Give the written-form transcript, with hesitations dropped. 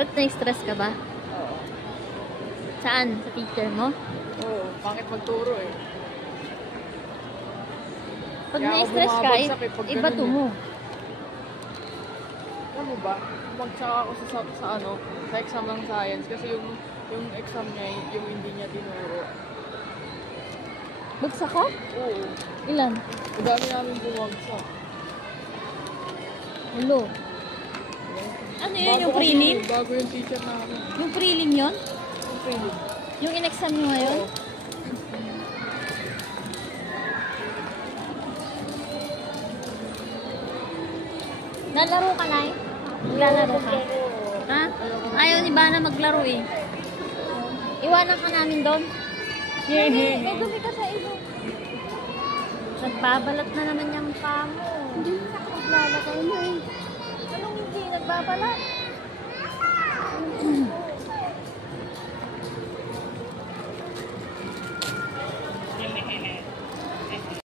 Ba't na-stress ka ba? Oo. Saan? Sa teacher mo? Oo, pangit magturo eh. Pag Kaya ako na-stress ka, bumabagsak eh, pag iba ganun to eh. mo. Alam mo ba, bumagsak ako sa ano, sa exam ng science kasi yung exam niya, yung hindi niya tinuro. Bagsak ko? Oo. Ilan? Ang dami namin bumagsak. Ulo. Ano yun? Yung prelim? Bago yung teacher namin. Yung prelim yun? Yung prelim. Yung in-exam nyo ngayon? Oo. Nalaro ka na eh? Maglalaro ka? Ha? Ayaw ni Bana maglaro eh. Iwanan ka namin doon. May dumi ka sa ilong. Nagbabalat na naman yung mukha mo. Hindi na ako maglalagay na eh. Anong hindi? Nagbabalat?